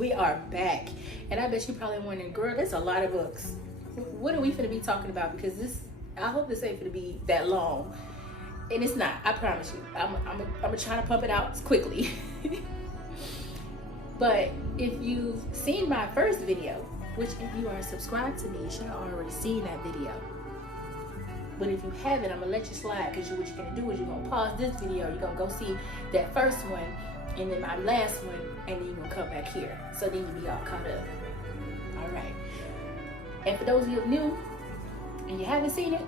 We are back. And I bet you probably wondering, girl, there's a lot of books. What are we finna be talking about? Because I hope this ain't finna be that long. And it's not, I promise you. I'm trying to pump it out quickly. But if you've seen my first video, which if you are subscribed to me, you should have already seen that video. But if you haven't, I'm gonna let you slide, because what you're gonna do is you're gonna pause this video, you're gonna go see that first one, and then my last one, and then you're gonna come back here. So then you'll be all caught up. All right. And for those of you new and you haven't seen it,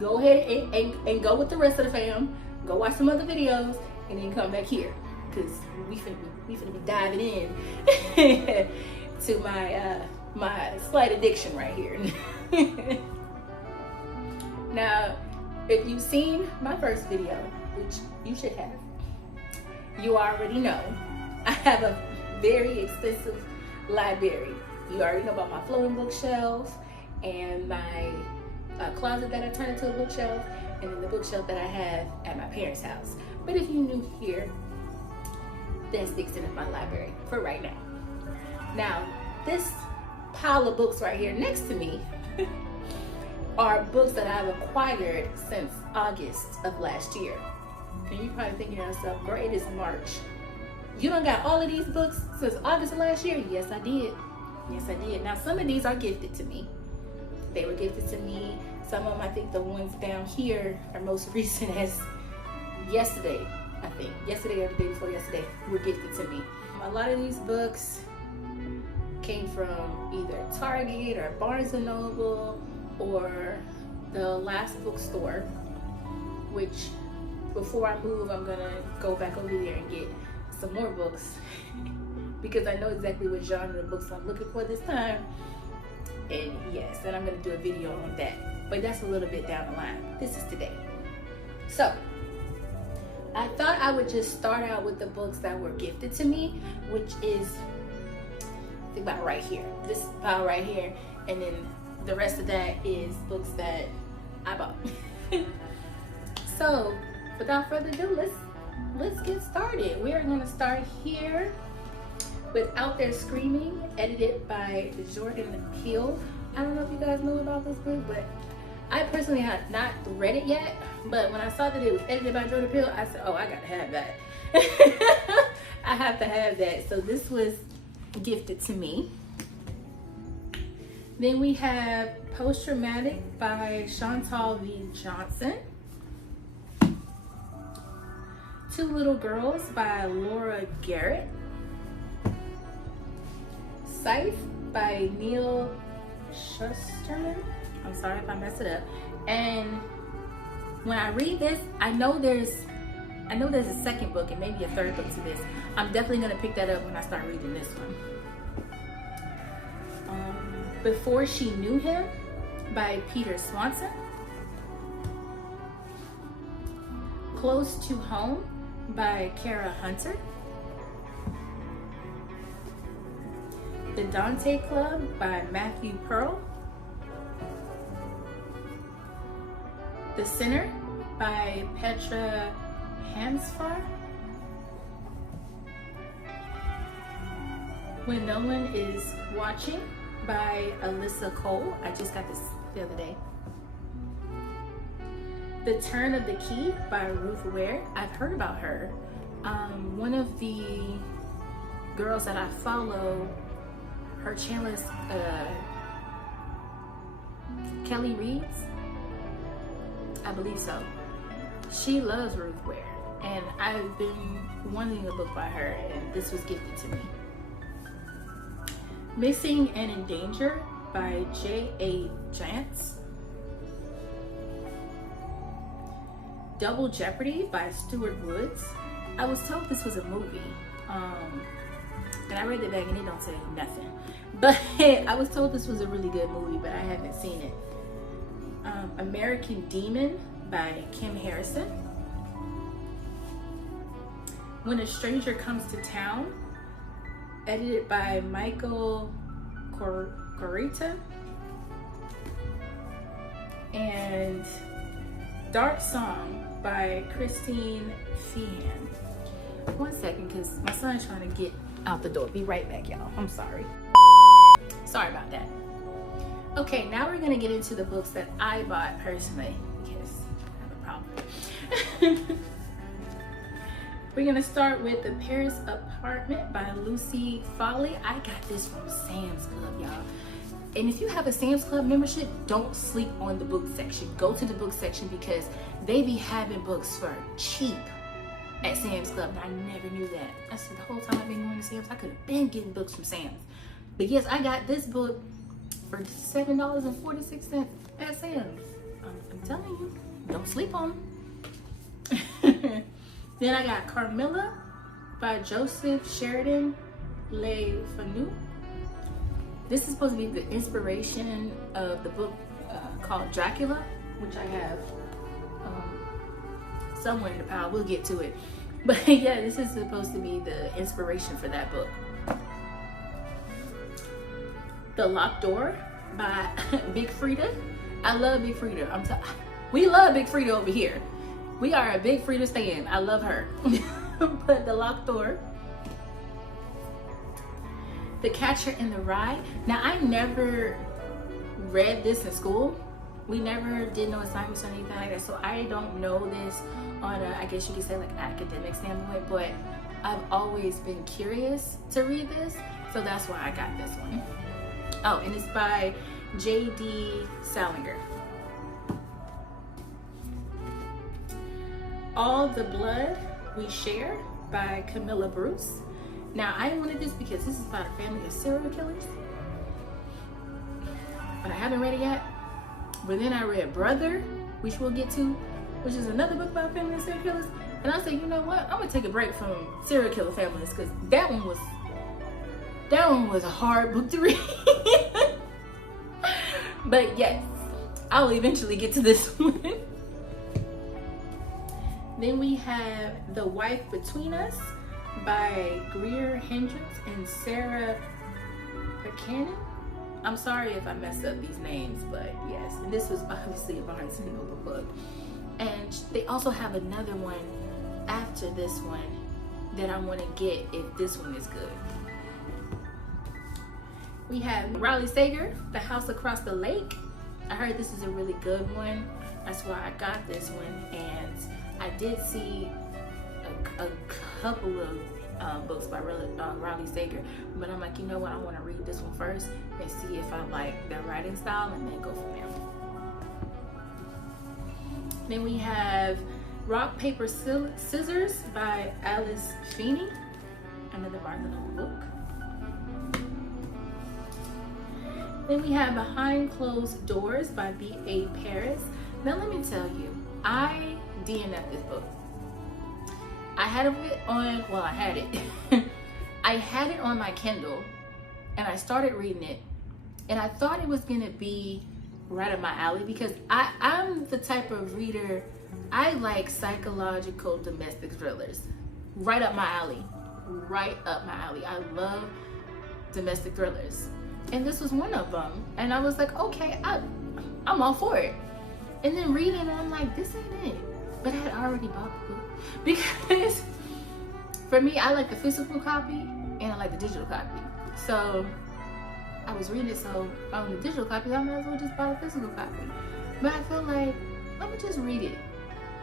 go ahead and go with the rest of the fam. Go watch some other videos and then come back here, because we finna be diving in to my slight addiction right here. Now, if you've seen my first video, which you should have, you already know I have a very extensive library. You already know about my floating bookshelf and my closet that I turned into a bookshelf, and then the bookshelf that I have at my parents' house. But if you're new here, that's the extent of my library for right now. Now, this pile of books right here next to me are books that I've acquired since August of last year. And you're probably thinking to yourself, girl, it is March. You done got all of these books since August of last year? Yes, I did. Yes, I did. Now, some of these are gifted to me. They were gifted to me. Some of them, I think the ones down here are most recent as yesterday, I think. Yesterday or the day before yesterday were gifted to me. A lot of these books came from either Target or Barnes & Noble or the last bookstore, which before I move, I'm gonna go back over there and get some more books because I know exactly what genre of books I'm looking for this time. And yes, then I'm gonna do a video on that. But that's a little bit down the line. This is today. So, I thought I would just start out with the books that were gifted to me, which is, I think about right here. This pile right here. And then the rest of that is books that I bought. So, without further ado, let's get started. We are going to start here with Out There Screaming, edited by Jordan Peele. I don't know if you guys know about this book, but I personally have not read it yet. But when I saw that it was edited by Jordan Peele, I said, oh, I gotta have that. I have to have that. So this was gifted to me. Then we have Post Traumatic by Chantal V. Johnson. Two Little Girls by Laura Garrett. Scythe by Neil Shusterman. I'm sorry if I mess it up. And when I read this, I know there's a second book and maybe a third book to this. I'm definitely gonna pick that up when I start reading this one. Before She Knew Him by Peter Swanson. Close to Home by Kara Hunter. The Dante Club by Matthew Pearl. The Sinner by Petra Hamsfar. When No One Is Watching by Alyssa Cole. I just got this the other day. The Turn of the Key by Ruth Ware. I've heard about her. One of the girls that I follow, her channel is Kelly Reeds. I believe so. She loves Ruth Ware, and I've been wanting a book by her, and this was gifted to me. Missing and Endangered by J.A. Jantz. Double Jeopardy by Stuart Woods. I was told this was a movie, and I read it back and it don't say nothing. But I was told this was a really good movie, but I haven't seen it. American Demon by Kim Harrison. When a Stranger Comes to Town, edited by Michael Corita. And Dark Song by Christine Feehan. One second, because my son's trying to get out the door. Be right back, y'all. I'm sorry. Sorry about that. Okay, now we're gonna get into the books that I bought personally because I have a problem. We're gonna start with The Paris Apartment by Lucy Foley. I got this from Sam's Club, y'all. And if you have a Sam's Club membership, don't sleep on the book section. Go to the book section because they be having books for cheap at Sam's Club. And I never knew that. I said the whole time I've been going to Sam's, I could have been getting books from Sam's. But yes, I got this book for $7.46 at Sam's. I'm telling you, don't sleep on them. Then I got Carmilla by Joseph Sheridan Le Fanu. This is supposed to be the inspiration of the book called Dracula, which I have somewhere in the pile. We'll get to it. But yeah, this is supposed to be the inspiration for that book. The Locked Door by Big Frida. I love Big Frida. We love Big Frida over here. We are a Big Frida stan. I love her. But The Locked Door. The Catcher in the Rye. Now, I never read this in school. We never did no assignments or anything like that. So I don't know this on a, I guess you could say like academic standpoint, but I've always been curious to read this. So that's why I got this one. Oh, and it's by J.D. Salinger. All the Blood We Share by Camilla Bruce. Now, I wanted this because this is about a family of serial killers. But I haven't read it yet. But then I read Brother, which we'll get to, which is another book about a family of serial killers. And I said, you know what? I'm gonna take a break from serial killer families because that one was a hard book to read. But yes, I'll eventually get to this one. Then we have The Wife Between Us by Greer Hendricks and Sarah Buchanan. I'm sorry if I messed up these names, but yes. And this was obviously a Barnes & Noble book. And they also have another one after this one that I want to get if this one is good. We have Riley Sager, The House Across the Lake. I heard this is a really good one. That's why I got this one. And I did see a couple of books by Riley Sager, but I'm like, you know what? I want to read this one first and see if I like their writing style and then go from there. Then we have Rock, Paper, Scissors by Alice Feeney, another Barnes & Noble book. Then we have Behind Closed Doors by B.A. Paris. Now let me tell you, I DNF'd this book. I had it on, well, I had it. I had it on my Kindle and I started reading it and I thought it was gonna be right up my alley because I'm the type of reader, I like psychological domestic thrillers. Right up my alley. Right up my alley. I love domestic thrillers. And this was one of them. And I was like, okay, I'm all for it. And then reading it, I'm like, this ain't it. But I had already bought the book. Because for me, I like the physical copy and I like the digital copy. So I was reading it, so on the digital copy, I might as well just buy the physical copy. But I feel like, let me just read it.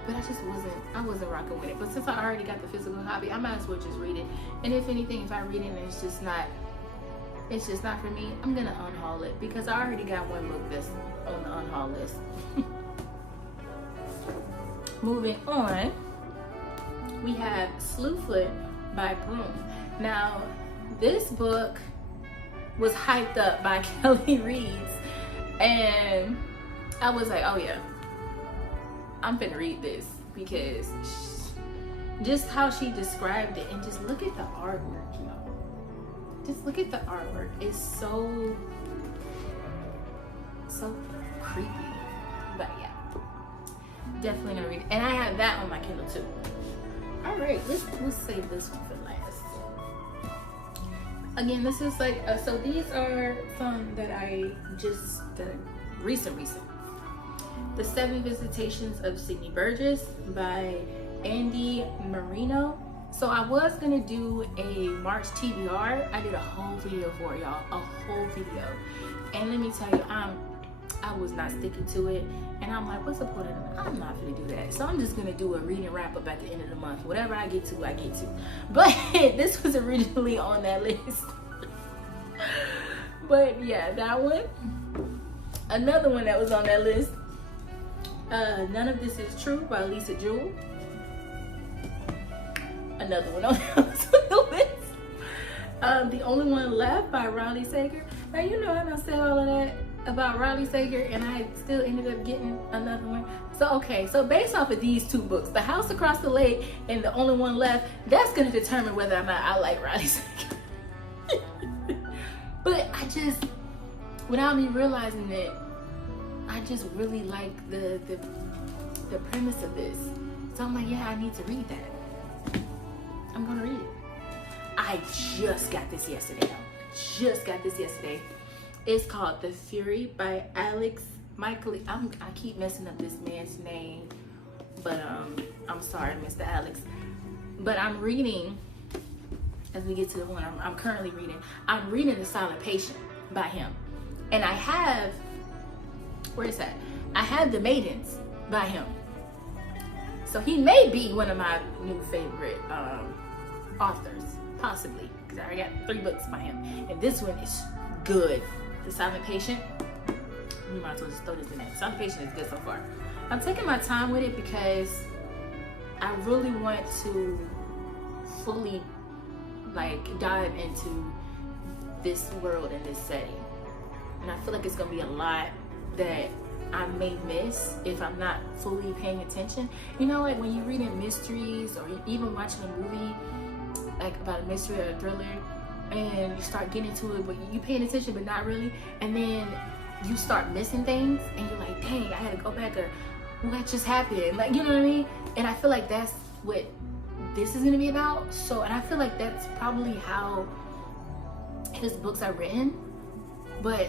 But I wasn't rocking with it. But since I already got the physical copy, I might as well just read it. And if anything, if I read it and it's just not for me, I'm gonna unhaul it because I already got one book that's on the unhaul list. Moving on, we have Slewfoot by Broom. Now, this book was hyped up by Kelly Reeds, and I was like, oh yeah, I'm finna read this because just how she described it, and just look at the artwork, you know. Just look at the artwork. It's so creepy. But yeah, definitely gonna read it. And I have that on my Kindle too. All right, let's save this one for last. Again, this is like, so these are some that I just, recent. The 7 Visitations of Sidney Burgess by Andy Marino. So I was gonna do a March TBR. I did a whole video for y'all, a whole video. And let me tell you, I was not sticking to it. And I'm like, what's the point of it? I'm not gonna do that. So I'm just gonna do a reading wrap up at the end of the month. Whatever I get to, I get to. But this was originally on that list. But yeah, that one. Another one that was on that list, None of This Is True by Lisa Jewell. Another one on the list. The Only One Left by Riley Sager. Now, you know, I done said all of that about Riley Sager, and I still ended up getting another one. So, okay, so based off of these two books, The House Across the Lake and The Only One Left, that's going to determine whether or not I like Riley Sager. But I just, without me realizing it, I just really like the premise of this. So I'm like, yeah, I need to read that. I'm gonna read it. I just got this yesterday. It's called The Fury by Alex Michael. I keep messing up this man's name, but I'm sorry, Mr. Alex. But I'm reading, as we get to the one I'm currently reading, I'm reading The Silent Patient by him. And I have, where is that? I have The Maidens by him. So he may be one of my new favorite authors, possibly, because I got 3 books by him, and this one is good. The Silent Patient, you might as well just throw this in there. Silent Patient is good so far. I'm taking my time with it because I really want to fully dive into this world and this setting, and I feel like it's gonna be a lot that I may miss if I'm not fully paying attention. You know, like when you're reading mysteries or even watching a movie like about a mystery or a thriller, and you start getting into it, but you paying attention but not really, and then you start missing things and you're like, dang, I had to go back, or what just happened, like, you know what I mean? And I feel like that's what this is gonna be about. So, and I feel like that's probably how his books are written. But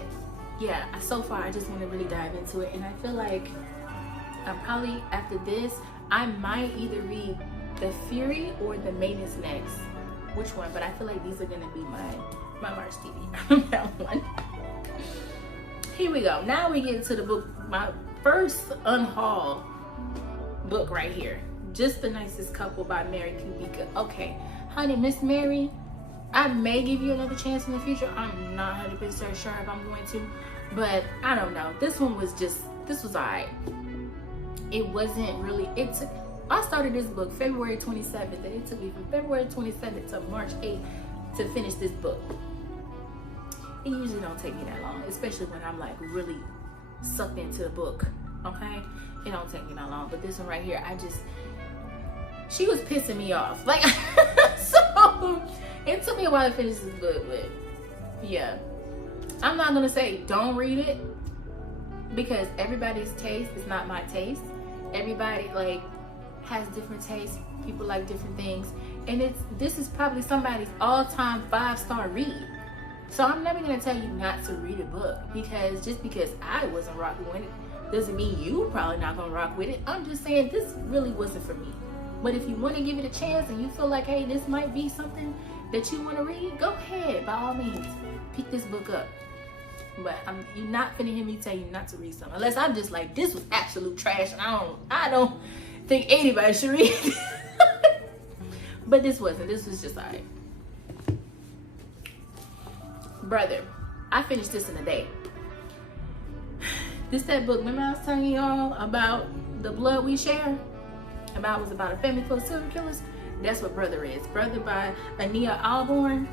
yeah, so far I just want to really dive into it, and I feel like I'm probably, after this, I might either read The Fury or The Maidens next. Which one? But I feel like these are gonna be my March TV. That one. Here we go. Now we get into the book, my first unhaul book right here. Just the Nicest Couple by Mary Kubica. Okay, honey, Miss Mary, I may give you another chance in the future. I'm not 100% sure if I'm going to, but I don't know. This one was just, this was alright. It wasn't really, I started this book February 27th, and it took me from February 27th to March 8th to finish this book. It usually don't take me that long, especially when I'm like really sucked into the book, okay? It don't take me that long, but this one right here, she was pissing me off. Like, so it took me a while to finish this book, but yeah. I'm not gonna say don't read it, because everybody's taste is not my taste. Everybody has different tastes. People like different things, and this is probably somebody's all-time 5-star read. So I'm never gonna tell you not to read a book, because just because I wasn't rocking with it doesn't mean you probably not gonna rock with it. I'm just saying this really wasn't for me. But if you want to give it a chance and you feel like, hey, this might be something that you want to read, go ahead, by all means, pick this book up. But you're not gonna hear me tell you not to read something, unless I'm just like, this was absolute trash, and I don't think anybody should read it. But this wasn't. This was just alright. Brother, I finished this in a day. This that book, remember I was telling y'all about The Blood We Share? It was about a family full of serial killers. That's what Brother is. Brother by Ania Alborn.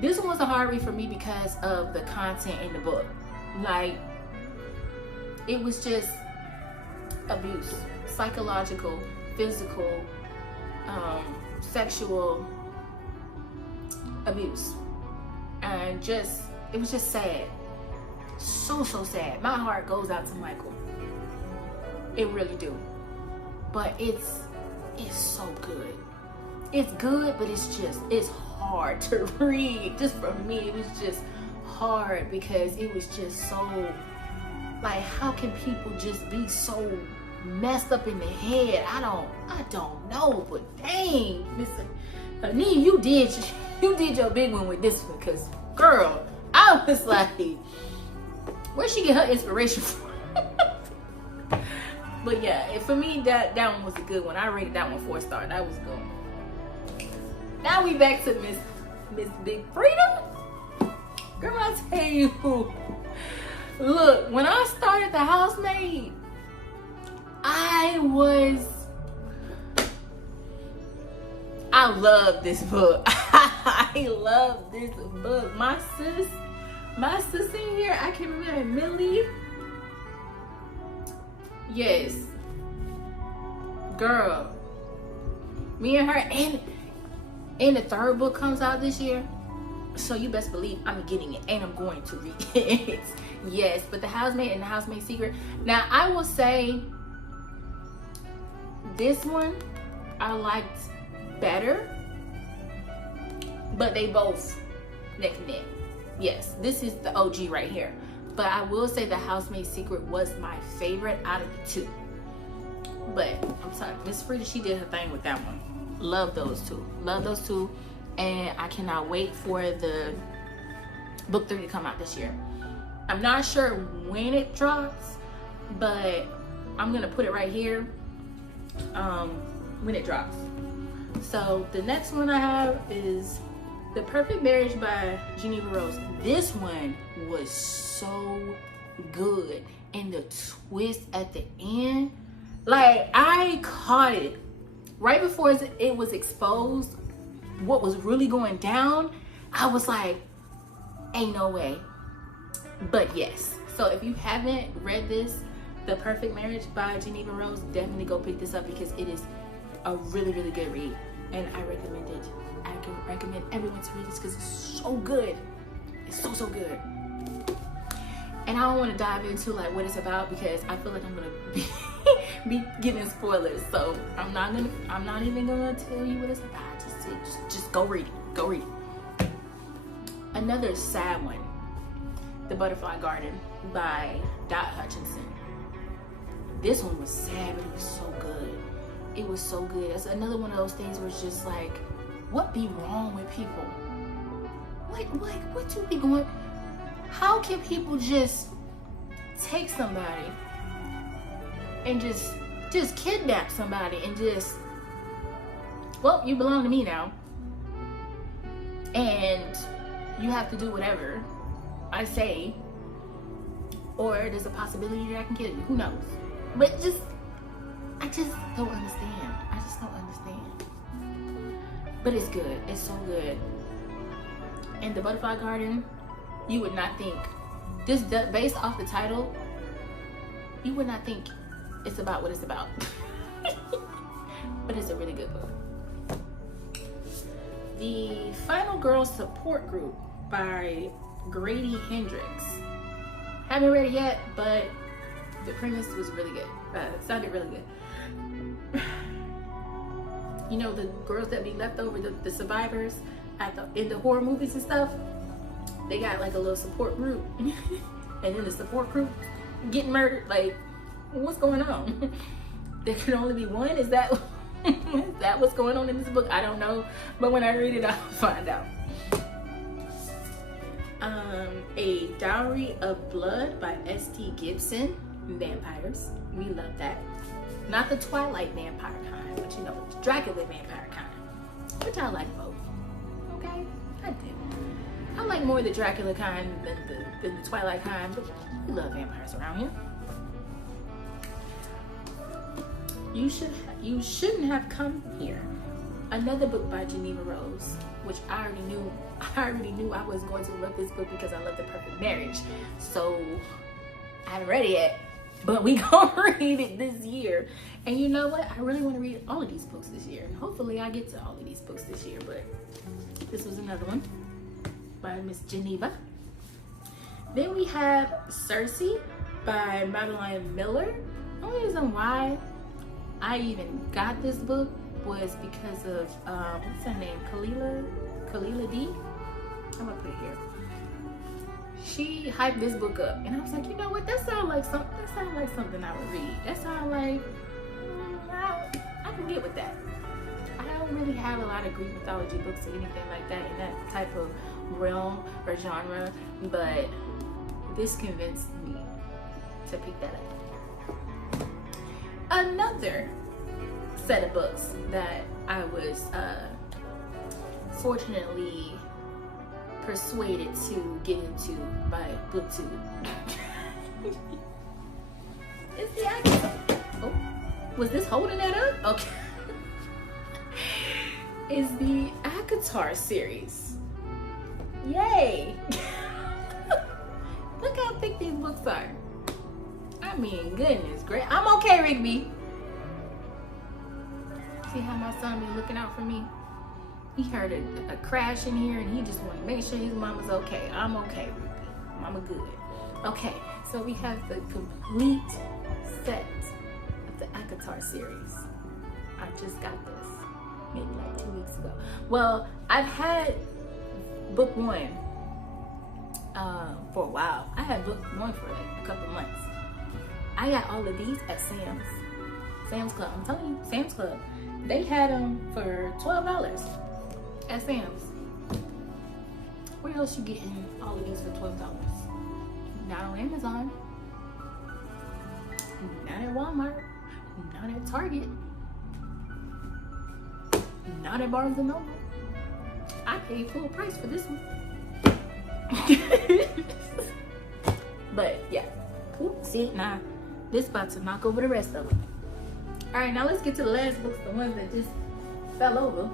This one was a hard read for me because of the content in the book. Like, it was just abuse, psychological, physical, sexual abuse, and it was just sad. So sad. My heart goes out to Michael. It really do. But it's so good. It's good, but it's hard to read. Just for me, it was just hard because it was just so, like, how can people just be so messed up in the head. I don't know, but dang, Mr. Anita, you did your big one with this one, because girl, I was like, where'd she get her inspiration from? But yeah, for me, that one was a good one. I rated that one 4-star. That was good. Now we back to Miss Big Freedom. Girl, I tell you, look, when I started The Housemaid, I love this book. I love this book. My sis in here, I can remember Millie. Yes. Girl. Me and her, and the third book comes out this year. So you best believe I'm getting it and I'm going to read it. Yes, but The Housemaid and The Housemaid Secret. Now I will say this one I liked better, but they both neck and neck. Yes, this is the OG right here. But I will say The Housemaid Secret was my favorite out of the two. But I'm sorry, Miss Frida, she did her thing with that one. Love those two. Love those two. And I cannot wait for the book 3 to come out this year. I'm not sure when it drops, but I'm gonna put it right here when it drops. So the next one I have is The Perfect Marriage by Geneva Rose. This one was so good, and the twist at the end, like, I caught it right before it was exposed what was really going down. I was like, ain't no way. But yes, so if you haven't read this, The Perfect Marriage by Geneva Rose, definitely go pick this up, because it is a really, really good read, and I recommend it. I can recommend everyone to read this because it's so good. It's so good. And I don't want to dive into like what it's about, because I feel like I'm gonna be giving spoilers. So I'm not even gonna tell you what it's about. Just go read it. Go read it. Another sad one, The Butterfly Garden by Dot Hutchinson. This one was sad, but it was so good. It was so good. It's another one of those things where it's just like, what be wrong with people? What do be going? How can people just take somebody and just kidnap somebody and just, well, you belong to me now, and you have to do whatever I say, or there's a possibility that I can kill you. Who knows? But I just don't understand. I just don't understand. But it's good. It's so good. And The Butterfly Garden, you would not think, just based off the title, you would not think it's about what it's about. But it's a really good book. The Final Girl Support Group by Grady Hendrix. Haven't read it yet, but the premise was really good. It sounded really good. You know, the girls that be left over, the survivors in the horror movies and stuff, they got like a little support group. And then the support group getting murdered. Like, what's going on? There can only be one? Is that what's going on in this book? I don't know. But when I read it, I'll find out. A Dowry of Blood by S.T. Gibson. Vampires. We love that. Not the Twilight vampire kind, but you know, the Dracula vampire kind. Which I like both. Okay? I do. I like more the Dracula kind than the Twilight kind, but we love vampires around here. You Shouldn't Have Come Here. Another book by Geneva Rose, which I already knew I was going to love this book because I love The Perfect Marriage. So I haven't read it yet, but we gonna read it this year. And you know what? I really want to read all of these books this year, and hopefully I get to all of these books this year. But this was another one by Miss Geneva. Then we have Circe by Madeline Miller. The only reason why I even got this book was because of what's her name? Kalila D. I'm gonna put it here. she hyped this book up, and I was like, you know what? That sounds like something. That sounds like something I would read. That sounds like I can get with that. I don't really have a lot of Greek mythology books or anything like that in that type of realm or genre, but this convinced me to pick that up. Another set of books that I was fortunately persuaded to get into by BookTube. It's the Akatar. Oh, was this holding that up? Okay. Is the Akatar series. Yay! Look how thick these books are. I mean, goodness great. I'm okay, Rigby. See how my son be looking out for me? He heard a crash in here and he just want to make sure his mama's okay. I'm okay, Rigby. Mama good. Okay, so we have the complete set of the Akatar series. I just got this maybe like 2 weeks ago. Well, I've had book one for a while. I had book one for like a couple months. I got all of these at Sam's Club. I'm telling you, Sam's Club. They had them for $12 at Sam's. Where else you getting all of these for $12? Not on Amazon. Not at Walmart. Not at Target. Not at Barnes & Noble. I paid full price for this one. But yeah. Ooh, see, now this about to knock over the rest of them. All right, now let's get to the last books, the ones that just fell over.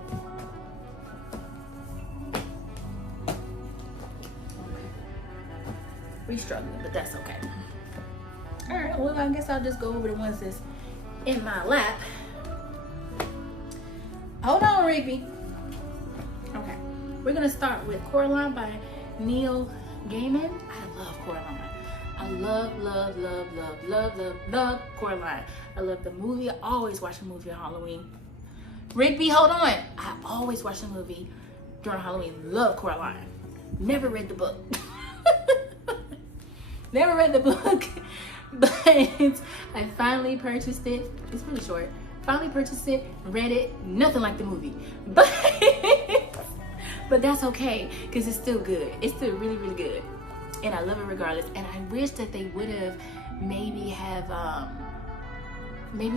We're struggling, but that's okay. All right, well, I guess I'll just go over the ones that's in my lap. Hold on, Rigby. Okay, we're gonna start with Coraline by Neil Gaiman. I love Coraline. I love Coraline. I love the movie. I always watch the movie on Halloween. Rigby, hold on. I always watch the movie during Halloween. Love Coraline. Never read the book. Never read the book, but I finally purchased it. It's really short. Finally purchased it, read it. Nothing like the movie, but that's okay because it's still good. It's still really, really good. And I love it regardless. And I wish that they would have maybe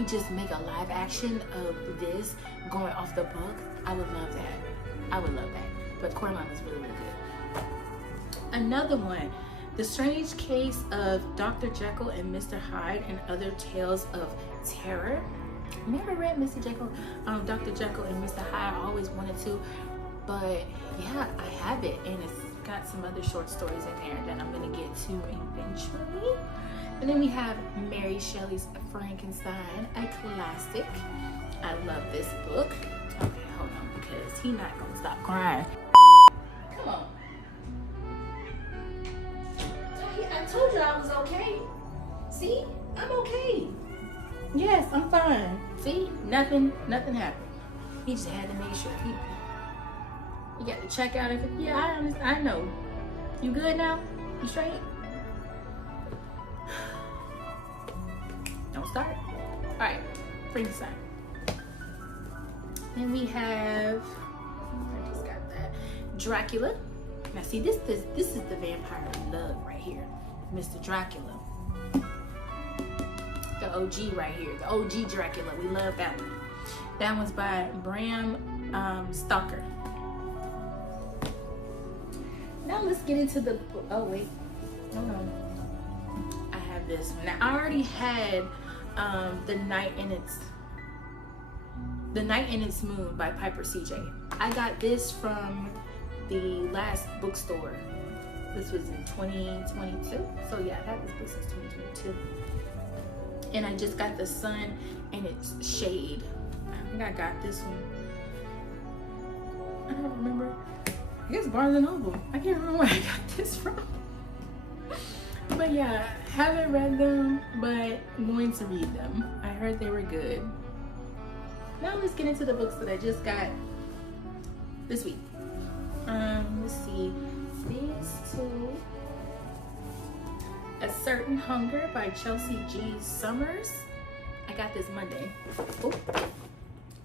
just make a live action of this going off the book. I would love that. I would love that. But Coraline was really, really good. Another one, The Strange Case of Dr. Jekyll and Mr. Hyde and Other Tales of Terror. Never read Mr. Jekyll, Dr. Jekyll and Mr. Hyde. I always wanted to, but yeah, I have it, and it's got some other short stories in there that I'm gonna get to eventually. And then we have Mary Shelley's Frankenstein, a classic. I love this book. Okay, hold on, because he's not gonna stop crying. Come on. I told you I was okay. See, I'm okay. Yes, I'm fine. See, nothing happened. He just had to make sure he got to check out. Yeah, I know. You good now? You straight? Don't start. All right, Frankenstein. Then we have, I just got that, Dracula. Now see, this is the vampire we love right here, Mr. Dracula. The OG right here, the OG Dracula. We love that one. That one's by Bram Stoker. Now let's get into the, oh wait, hold on. I have this one. Now I already had The Night in Its Moon by Piper CJ. I got this from the last bookstore. This was in 2022. So yeah, I've had this book since 2022. And I just got The Sun in Its Shade. I think I got this one. I don't remember. I guess Barnes & Noble. I can't remember where I got this from. But yeah, haven't read them, but going to read them. I heard they were good. Now let's get into the books that I just got this week. Let's see. These two Certain Hunger by Chelsea G. Summers. I got this Monday. Oh,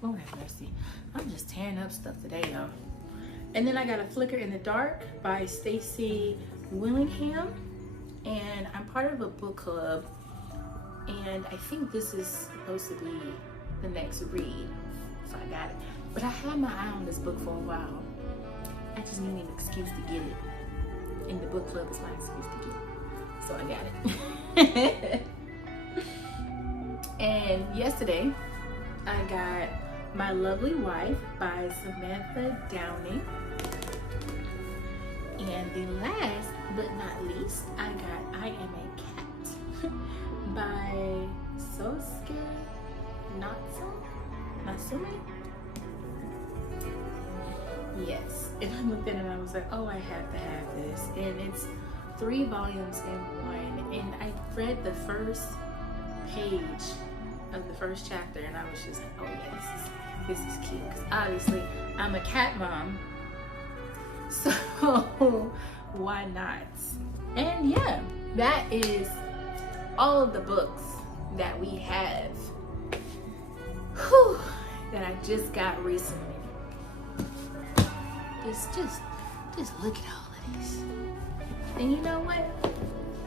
Lord have mercy. I'm just tearing up stuff today, y'all. And then I got A Flicker in the Dark by Stacey Willingham. And I'm part of a book club. And I think this is supposed to be the next read. So I got it. But I had my eye on this book for a while. I just need an excuse to get it. And the book club is my excuse to get it. So I got it. And yesterday, I got My Lovely Wife by Samantha Downing. And the last but not least, I got I Am a Cat by Sosuke Natsume. Yes, and I looked at it and I was like, oh, I have to have this. And it's 3 volumes in one. And I read the first page of the first chapter and I was just like, oh yeah, this is cute. Because obviously I'm a cat mom, so why not? And yeah, that is all of the books that we have that I just got recently. Just look at all of these. And you know what?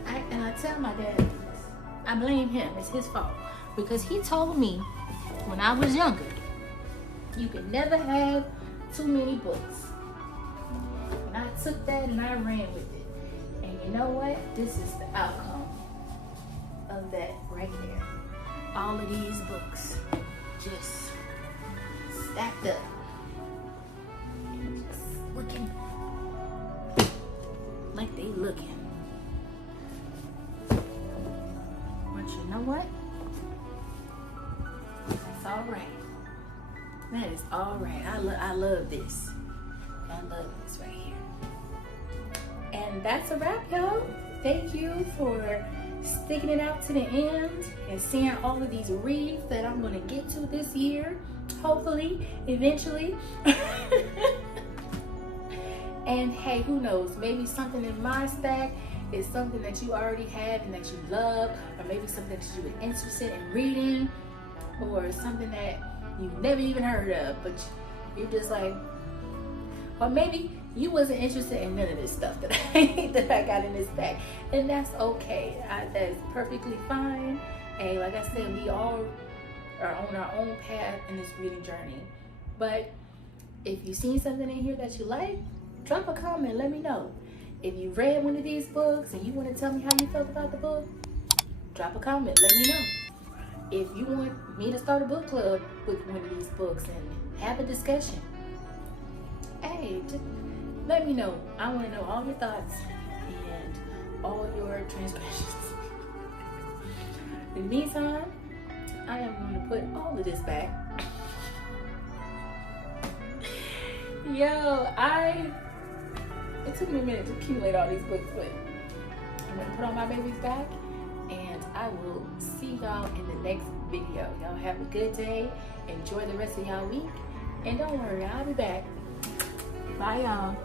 I tell my dad this. I blame him. It's his fault. Because he told me when I was younger, you can never have too many books. And I took that and I ran with it. And you know what? This is the outcome of that right there. All of these books just stacked up. Just looking like they looking. But you know what? It's all right. That is all right. I love this. I love this right here. And that's a wrap, y'all. Thank you for sticking it out to the end and seeing all of these reads that I'm going to get to this year. Hopefully, eventually. And hey, who knows? Maybe something in my stack is something that you already have and that you love, or maybe something that you were interested in reading, or something that you've never even heard of, but you're just like, or maybe you wasn't interested in none of this stuff that I got in this bag, and that's okay. That's perfectly fine. And like I said, we all are on our own path in this reading journey. But if you seen something in here that you like, drop a comment, let me know. If you read one of these books and you want to tell me how you felt about the book, drop a comment, let me know. If you want me to start a book club with one of these books and have a discussion, hey, just let me know. I want to know all your thoughts and all your transgressions. In the meantime, I am going to put all of this back. Yo, it took me a minute to accumulate all these books, but I'm going to put all my babies back, and I will see y'all in the next video. Y'all have a good day. Enjoy the rest of y'all week, and don't worry, I'll be back. Bye, y'all.